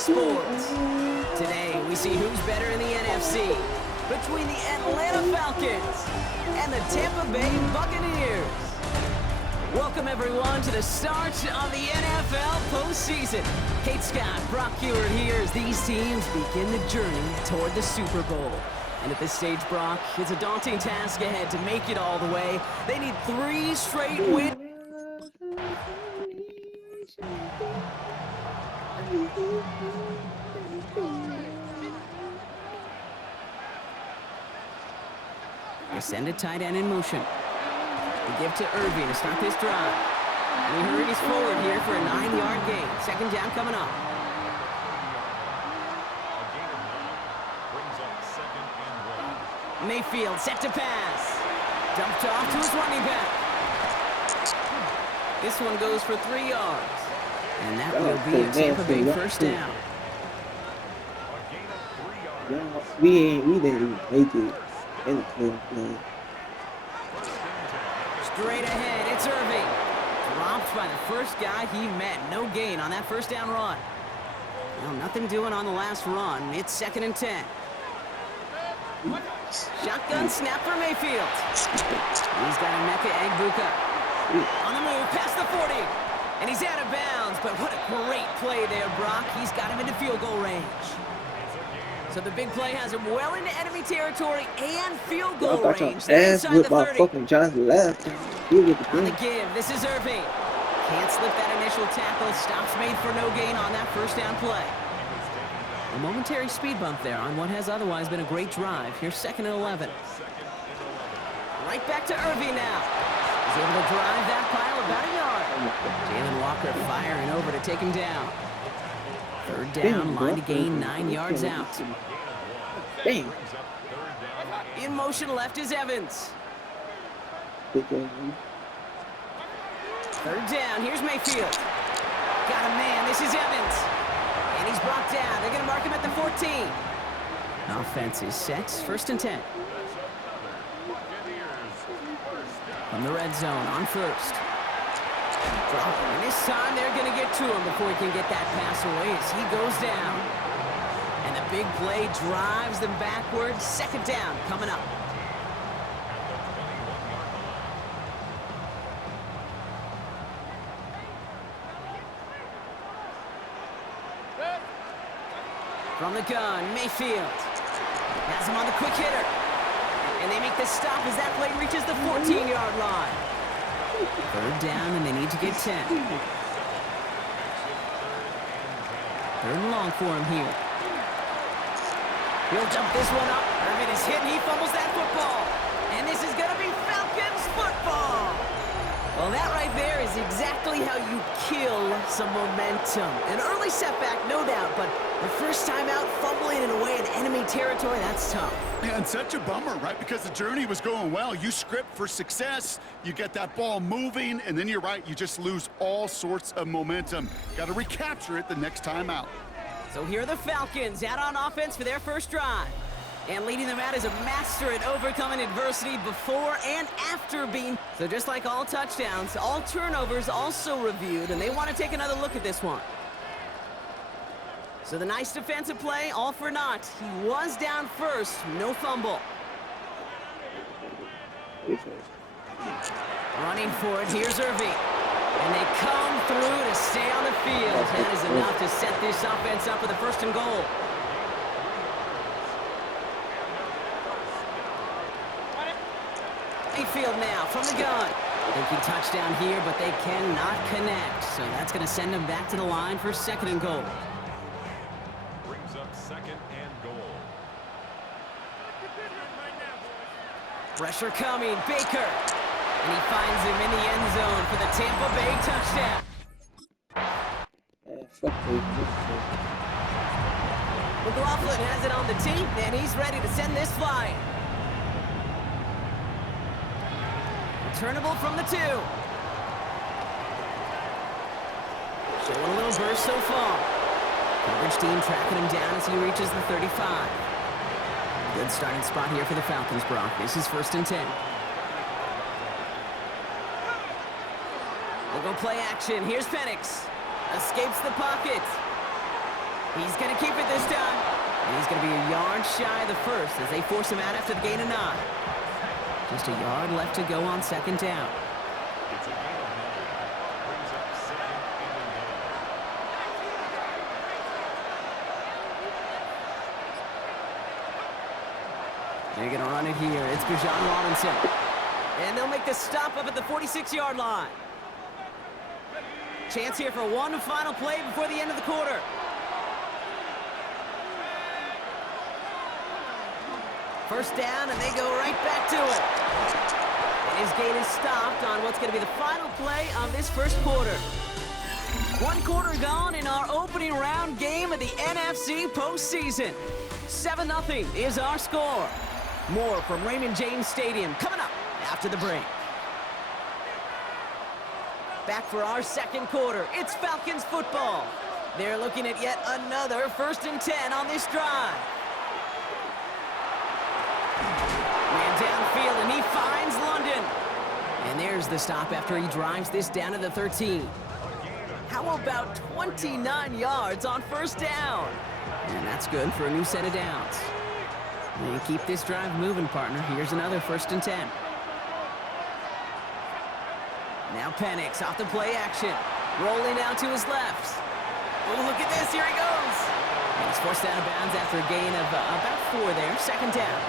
sports. Today, we see who's better in the NFC between the Atlanta Falcons and the Tampa Bay Buccaneers. Welcome, everyone, to the start of the NFL postseason. Kate Scott, Brock Hewitt here as these teams begin the journey toward the Super Bowl. And at this stage, Brock, it's a daunting task ahead to make it all the way. They need 3 straight wins. They send a tight end in motion. They give to Irving to start this drive. And he hurries forward here for a 9-yard gain. Second down coming up. Mayfield set to pass. Dumped off to his running back. This one goes for 3 yards. And that will be a Tampa Bay first down. We didn't make it in the play. Straight ahead, it's Irving. Dropped by the first guy he met. No gain on that first down run. Well, nothing doing on the last run. It's 2nd and 10. Shotgun snap for Mayfield. He's got a Emeka Egbuka. On the move, past the 40. And he's out of bounds. But what a great play there, Brock. He's got him into field goal range. So the big play has him well into enemy territory and field goal range. Inside the 30. On the give, this is Irving. Can't slip that initial tackle. Stops made for no gain on that first down play. A momentary speed bump there on what has otherwise been a great drive. Here's 2nd and 11. Right back to Irving now. He's able to drive that pile about a yard. Jalen Walker firing over to take him down. 3rd down, line to gain 9 yards out. In motion left is Evans. 3rd down, here's Mayfield. Got a man, this is Evans. And he's brought down. They're going to mark him at the 14. Offense is set, 1st and 10. From the red zone on 1st. And this time they're going to get to him before he can get that pass away as he goes down. And the big play drives them backwards. 2nd down coming up. From the gun, Mayfield. Has him on the quick hitter. And they make the stop as that play reaches the 14-yard line. 3rd down, and they need to get 10. 3rd and long for him here. He'll jump this one up. Irvin is hit, and he fumbles that football. And this is going to be Falcons football. Well, that right there is exactly how you kill some momentum. An early setback, no doubt, but the first time out, fumbling in away in enemy territory, that's tough. Yeah, and such a bummer, right? Because the journey was going well. You script for success, you get that ball moving, and then you're right, you just lose all sorts of momentum. Got to recapture it the next time out. So here are the Falcons out on offense for their first drive. And leading them out is a master at overcoming adversity before and after being. So just like all touchdowns, all turnovers also reviewed, and they want to take another look at this one. So the nice defensive play, all for naught. He was down first, no fumble. Running for it, here's Irving. And they come through to stay on the field. That is enough to set this offense up with a 1st and goal. Mayfield now from the gun. Thinking touchdown here, but they cannot connect. So that's going to send them back to the line for 2nd and goal. Brings up 2nd and goal. Pressure coming, Baker. And he finds him in the end zone for the Tampa Bay touchdown. McLaughlin has it on the tee, and he's ready to send this flying. Returnable from the 2. Showing a little burst so far. Coverage team tracking him down as he reaches the 35. Good starting spot here for the Falcons, Brock. This is 1st and 10. They'll go play action. Here's Penix. Escapes the pocket. He's going to keep it this time. And he's going to be a yard shy of the first as they force him out after the gain of 9. Just a yard left to go on 2nd down. It's a gain of 9. Brings up 2nd and goal. They're going to run it here. It's Bijan Robinson. And they'll make the stop up at the 46-yard line. Chance here for one final play before the end of the quarter. First down, and they go right back to it. And his gain is stopped on what's going to be the final play of this first quarter. 1 quarter gone in our opening round game of the NFC postseason. 7-0 is our score. More from Raymond James Stadium coming up after the break. Back for our second quarter. It's Falcons football. They're looking at yet another 1st and 10 on this drive. Man downfield, and he finds London. And there's the stop after he drives this down to the 13. How about 29 yards on 1st down? And that's good for a new set of downs. And keep this drive moving, partner. Here's another 1st and 10. Now Penix off the play action. Rolling out to his left. Oh, look at this. Here he goes. And he's forced out of bounds after a gain of about 4 there. 2nd down.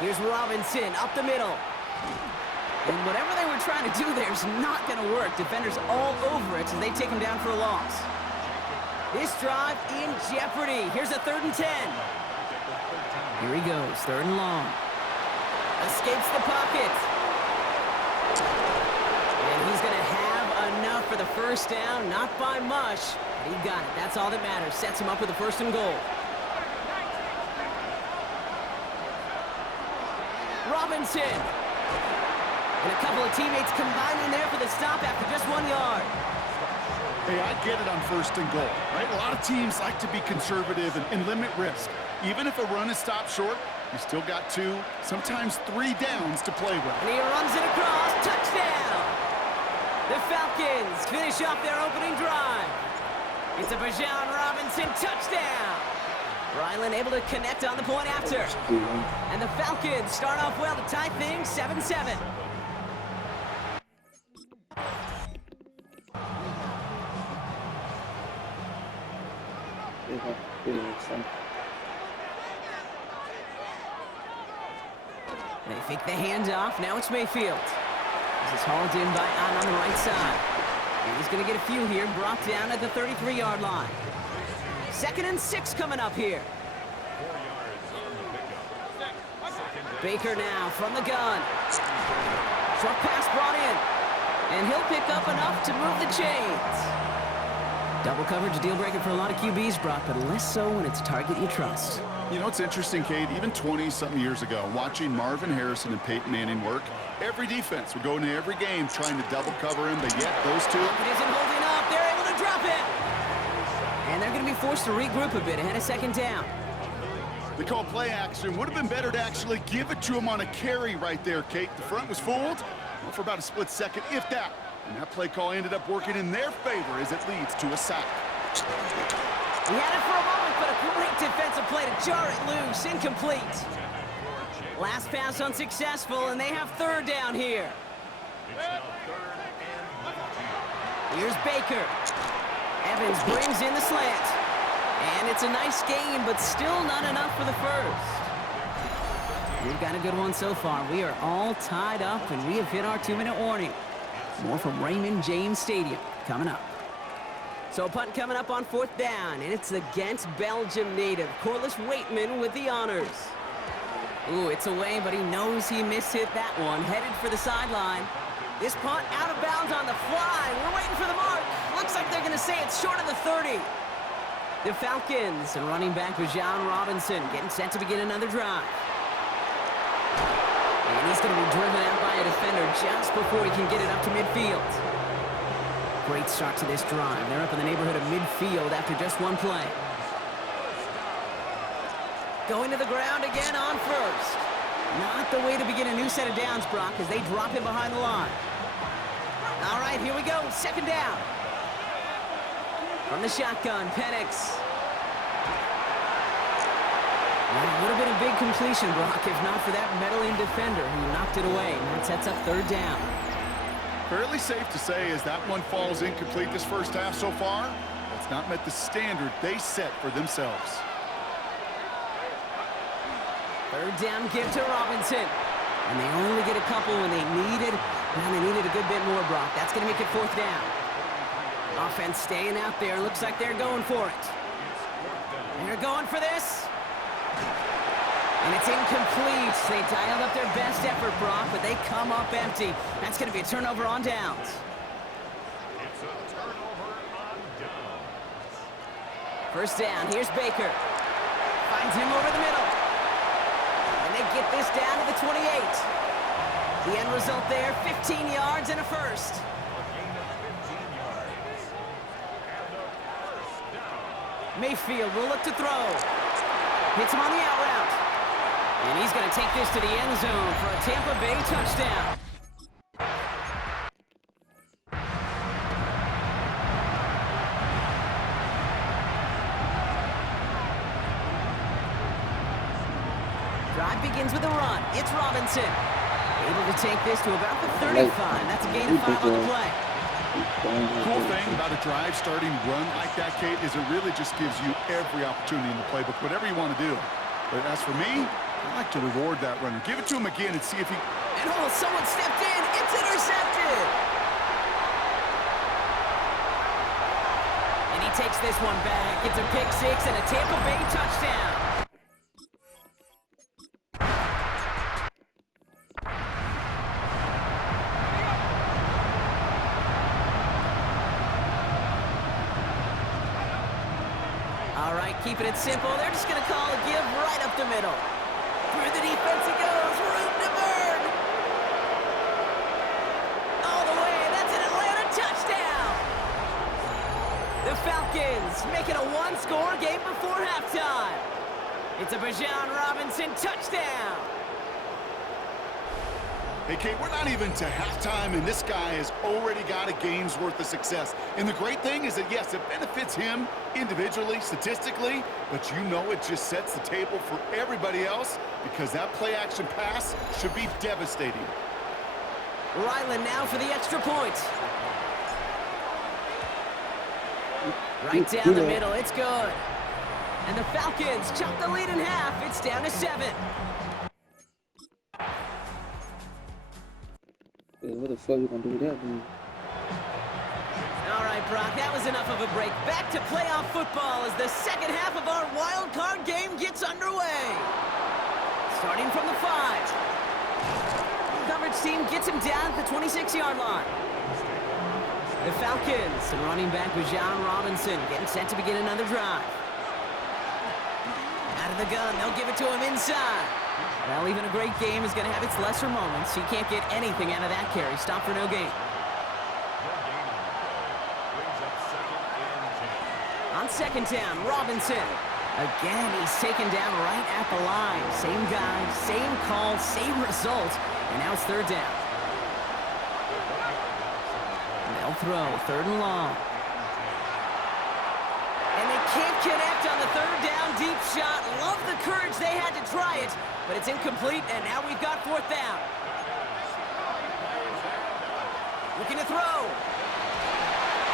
Here's Robinson up the middle. And whatever they were trying to do there is not going to work. Defenders all over it as they take him down for a loss. This drive in jeopardy. Here's a 3rd and 10. Here he goes, 3rd and long. Escapes the pocket. And he's going to have enough for the 1st down. Not by much. But he got it. That's all that matters. Sets him up with the 1st and goal. Robinson. And a couple of teammates combining there for the stop after just 1 yard. Hey, I get it on 1st and goal, right? A lot of teams like to be conservative and limit risk. Even if a run is stopped short, you still got 2, sometimes 3 downs to play with. And he runs it across. Touchdown! The Falcons finish off their opening drive. It's a Bijan Robinson touchdown. Ryland able to connect on the point after. And the Falcons start off well to tie things 7-7. They fake the handoff. Now it's Mayfield. This is hauled in by Ahn on the right side. And he's going to get a few here, brought down at the 33-yard line. 2nd and 6 coming up here. 4 yards on the pickup. Baker now from the gun. Short pass brought in. And he'll pick up enough to move the chains. Double coverage, deal breaker for a lot of QBs, Brock, but less so when it's a target you trust. You know, it's interesting, Kate, even 20-something years ago, watching Marvin Harrison and Peyton Manning work, every defense would go into every game trying to double cover him, but yet those two... It isn't holding up. They're able to drop it. And they're going to be forced to regroup a bit ahead of 2nd down. They call play action. Would have been better to actually give it to him on a carry right there, Kate. The front was fooled for about a split second, if that. And that play call ended up working in their favor as it leads to a sack. He had it for a moment, but a great defensive play to jar it loose. Incomplete. Last pass unsuccessful, and they have 3rd down here. Here's Baker. Evans brings in the slant. And it's a nice gain, but still not enough for the 1st. We've got a good one so far. We are all tied up, and we have hit our 2-minute warning. More from Raymond James Stadium coming up. So a punt coming up on 4th down, and it's against Belgium native Corliss Waitman with the honors. Ooh, it's away, but he knows he mishit that one. Headed for the sideline. This punt out of bounds on the fly. We're waiting for the mark. Looks like they're going to say it's short of the 30. The Falcons and running back Bijan Robinson getting set to begin another drive. And he's going to be driven out by a defender just before he can get it up to midfield. Great start to this drive. They're up in the neighborhood of midfield after just 1 play. Going to the ground again on 1st. Not the way to begin a new set of downs, Brock, as they drop him behind the line. All right, right, here we go. Second down. From the shotgun, Penix. Well, it would have been a big completion, Brock, if not for that meddling defender who knocked it away. And that sets up third down. Fairly safe to say as that one falls incomplete this first half so far, that's not met the standard they set for themselves. Third down give to Robinson. And they only get a couple when they needed a good bit more, Brock. That's going to make it fourth down. Offense staying out there. Looks like they're going for it. And they're going for this. And it's incomplete. They dialed up their best effort, Brock, but they come up empty. That's going to be a turnover on downs. It's a turnover on downs. First down. Here's Baker. Finds him over the middle. And they get this down to the 28. The end result there, 15 yards and a first. A gain of 15 yards. And a first down. Mayfield will look to throw. Hits him on the out route. And he's going to take this to the end zone for a Tampa Bay touchdown. Drive begins with a run. It's Robinson. Able to take this to about the 35. That's a gain of 5 on the play. The cool thing about a drive starting run like that, Kate, is it really just gives you every opportunity in the playbook, whatever you want to do. But as for me, I like to reward that runner. Give it to him again and see if he... And oh, someone stepped in. It's intercepted. And he takes this one back. It's a pick six and a Tampa Bay touchdown. All right, keeping it simple. They're just going to call a give right up the middle. Through the defense he goes. Room to burn. All the way. That's an Atlanta touchdown. The Falcons make it a one-score game before halftime. It's a Bijan Robinson touchdown. Hey, Kate, we're not even to halftime, and this guy has already got a game's worth of success. And the great thing is that, yes, it benefits him individually, statistically, but you know it just sets the table for everybody else because that play-action pass should be devastating. Ryland now for the extra point. Right down the middle, it's good. And the Falcons chop the lead in half. It's down to 7. What the fuck you gonna do with that, dude? All right, Brock, that was enough of a break. Back to playoff football as the second half of our wild card game gets underway. Starting from the 5. The coverage team gets him down at the 26-yard line. The Falcons and running back Bijan Robinson getting set to begin another drive. Out of the gun, they'll give it to him inside. Well, even a great game is going to have its lesser moments. You can't get anything out of that carry. Stop for no gain. On second down, Robinson. Again, he's taken down right at the line. Same guy, same call, same result. And now it's third down. They'll throw, third and long. And they can't connect on the third down deep shot. Love the courage they had to try it. But it's incomplete, and now we've got fourth down. Looking to throw.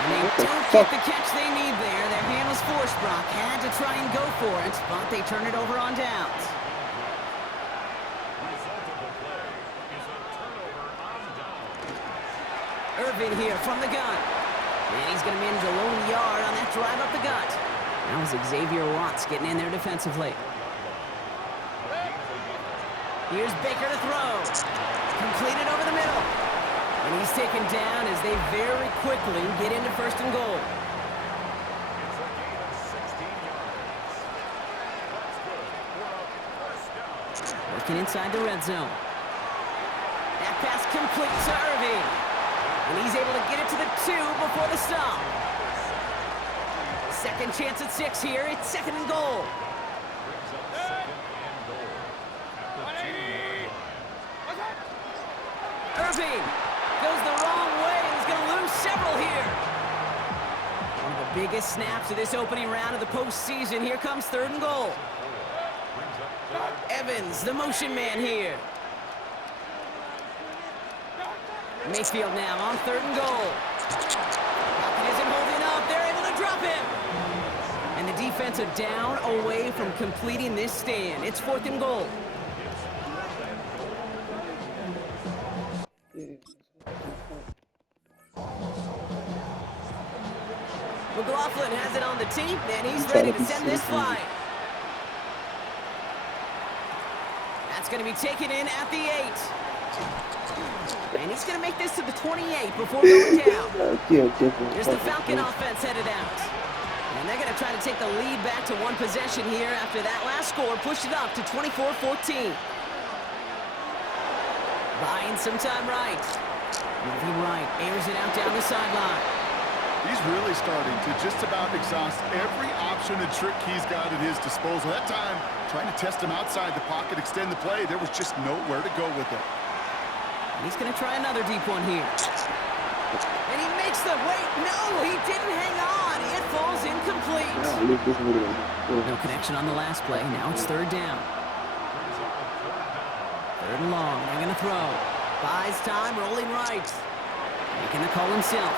And they don't get the catch they need there. Their hand was forced, Brock. Had to try and go for it, but they turn it over on downs. Irving here from the gun. And he's going to manage a lone yard on that drive up the gut. That was Xavier Watts getting in there defensively. Here's Baker to throw. Completed over the middle. And he's taken down as they very quickly get into first and goal. It's a gain of 16 yards. That's good for a first down. Working inside the red zone. That pass complete to Irving. And he's able to get it to the 2 before the stop. Second chance at 6 here. It's second and goal. Brings up second and goal. At the 2-yard line. Irving goes the wrong way and he's going to lose biggest snaps of this opening round of the postseason. Here comes 3rd and goal. Evans, the motion man here. Mayfield now on 3rd and goal. Falcon isn't holding up. They're able to drop him. And the defense are down away from completing this stand. It's 4th and goal. McLaughlin has it on the tee, and he's ready to send this flying. That's going to be taken in at the 8. And he's going to make this to the 28 before going down. Here's the Falcon offense headed out. And they're going to try to take the lead back to 1 possession here after that last score. Push it up to 24-14. Buying some time right. Moving right, airs it out down the sideline. He's really starting to just about exhaust every option and trick he's got at his disposal. That time, trying to test him outside the pocket, extend the play, there was just nowhere to go with it. And he's going to try another deep one here. And he makes the wait. No, he didn't hang on. It falls incomplete. No connection on the last play. Now it's 3rd down. 3rd and long. They're going to throw. Buys time, rolling right. Making the call himself.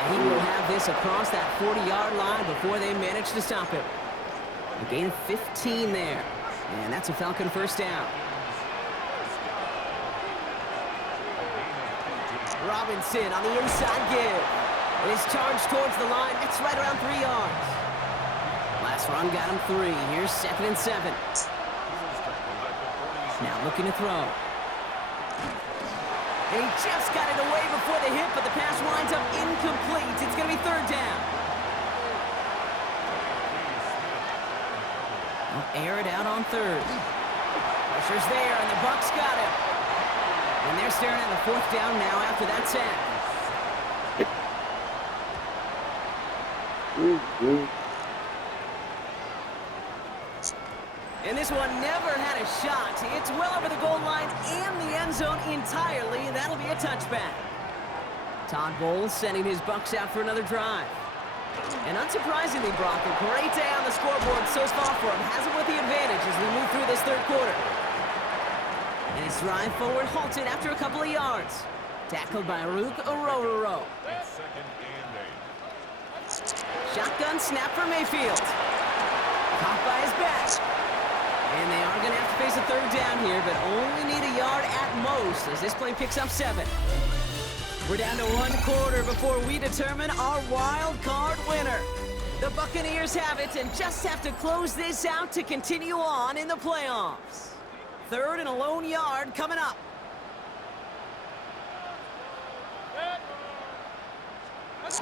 And he will have this across that 40-yard line before they manage to stop him. A gain of 15 there. And that's a Falcon 1st down. Robinson on the inside give. It is charged towards the line. It's right around 3 yards. Last run got him 3. Here's 2nd and 7. Now looking to throw. And he just got it away before the hit, but the pass winds up incomplete. It's going to be 3rd down. They'll air it out on 3rd. Pressure's there, and the Bucs got him. And they're staring at the 4th down now after that sack. And this one never had a shot. It's well over the goal line and the end zone entirely, and that'll be a touchback. Todd Bowles sending his Bucs out for another drive. And unsurprisingly, Brock, a great day on the scoreboard so far for him. Has him with the advantage as we move through this 3rd quarter. And his drive forward halted after a couple of yards. Tackled by Rook Orororo. Shotgun snap for Mayfield. Caught by his back. And they are going to have to face a 3rd down here, but only need a yard at most as this play picks up 7. We're down to 1 quarter before we determine our wild card winner. The Buccaneers have it and just have to close this out to continue on in the playoffs. 3rd and a lone yard coming up.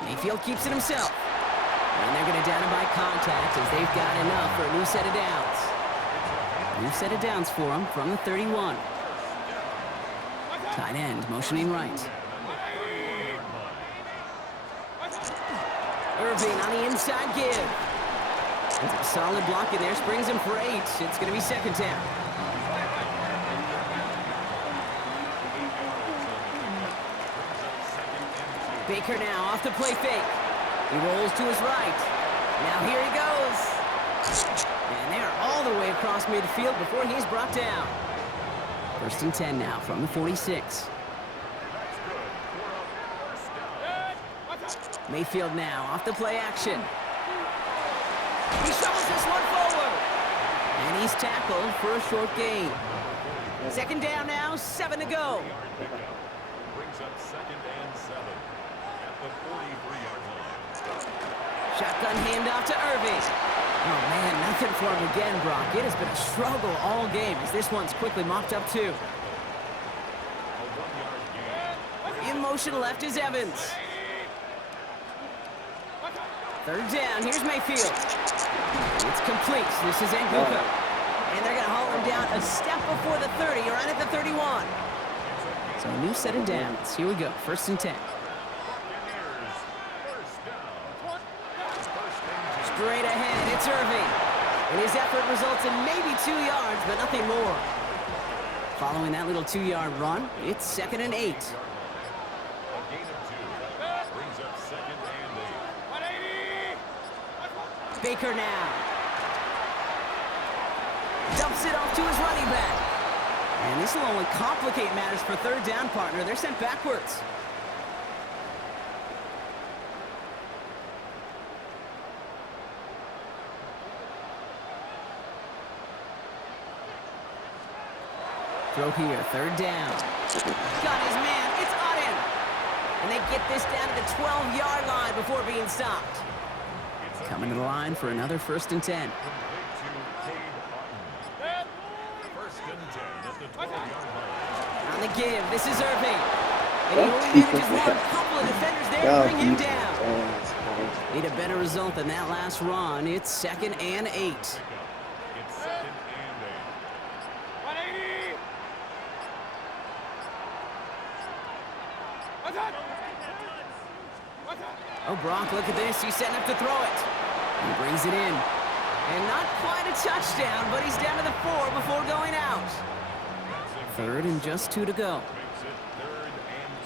Mayfield keeps it himself. And they're going to down him by contact as they've got enough for a new set of downs. New set of downs for him from the 31. Tight end motioning right. Irving on the inside give. That's a solid block in there. Springs him for 8. It's going to be 2nd down. Baker now off the play fake. He rolls to his right. Now here he goes. And they're all the way across midfield before he's brought down. 1st and 10 now from the 46. Mayfield now off the play action. He shovels this one forward. And he's tackled for a short gain. 2nd down now, 7 to go. Brings up 2nd and 7 at the 43-yard line. Shotgun handoff to Irving. Oh, man, nothing for him again, Brock. It has been a struggle all game as this one's quickly mopped up, too. In motion left is Evans. 3rd down. Here's Mayfield. It's complete. This is Anguka. And they're going to haul him down a step before the 30, right at the 31. So a new set of downs. Here we go. 1st and 10. Straight ahead, it's Irving. And his effort results in maybe 2 yards, but nothing more. Following that little 2-yard run, it's 2nd and 8. A gain of 2. Brings up 2nd and 8. Baker now. Dumps it off to his running back. And this will only complicate matters for third down, partner. They're sent backwards. Throw here, third down. Got his man, it's Auden. And they get this down to the 12-yard line before being stopped. Coming to the line for another 1st and 10. First and 10 at the 12-yard line. On the give, this is Irving. And he only manages one. Couple of defenders there to bring him down. Need a better result than that last run. It's 2nd and 8. It's 2nd and 8. Oh, Brock, look at this. He's setting up to throw it. He brings it in. And not quite a touchdown, but he's down to the 4 before going out. 3rd and just 2 to go. Makes it 3rd and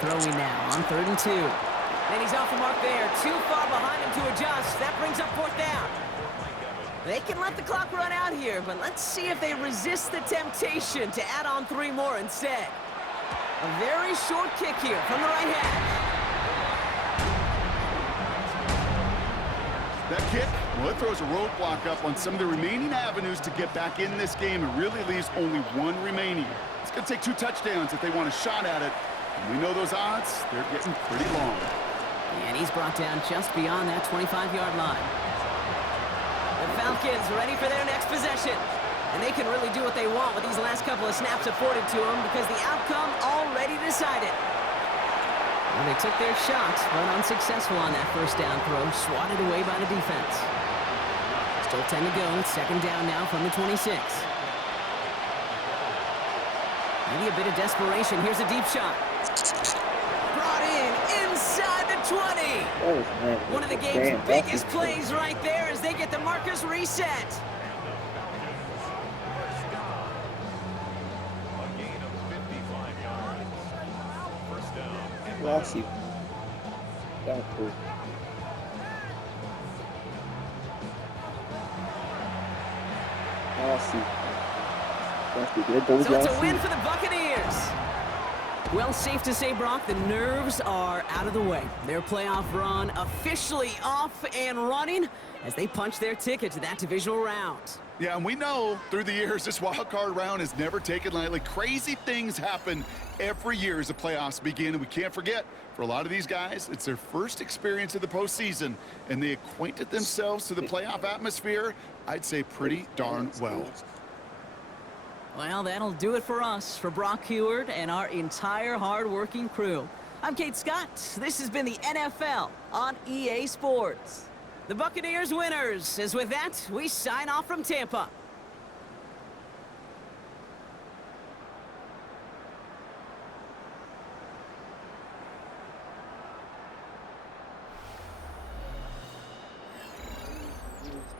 2. Throwing now on 3rd and 2. And he's off the mark there. Too far behind him to adjust. That brings up 4th down. They can let the clock run out here, but let's see if they resist the temptation to add on 3 more instead. A very short kick here from the right hash. That kick, well, it throws a roadblock up on some of the remaining avenues to get back in this game. It really leaves only 1 remaining. It's going to take 2 touchdowns if they want a shot at it. And we know those odds, they're getting pretty long. And he's brought down just beyond that 25-yard line. The Falcons ready for their next possession. And they can really do what they want with these last couple of snaps afforded to them because the outcome already decided. Well, they took their shots, but unsuccessful on that 1st down throw, swatted away by the defense. Still 10 to go. It's 2nd down now from the 26. Maybe a bit of desperation. Here's a deep shot. Brought in inside the 20. One of the game's biggest plays right there as they get the markers reset. Lossy. That's cool. Lossy. That's the good. So it's a win for the Buccaneers. Well, safe to say, Brock, the nerves are out of the way. Their playoff run officially off and running as they punch their ticket to that divisional round. Yeah, and we know through the years this wild card round is never taken lightly. Crazy things happen every year as the playoffs begin, and we can't forget, for a lot of these guys, it's their first experience of the postseason, and they acquainted themselves to the playoff atmosphere, I'd say pretty darn well. Well, that'll do it for us, for Brock Heward and our entire hard-working crew. I'm Kate Scott. This has been the NFL on EA Sports. The Buccaneers winners, as with that, we sign off from Tampa.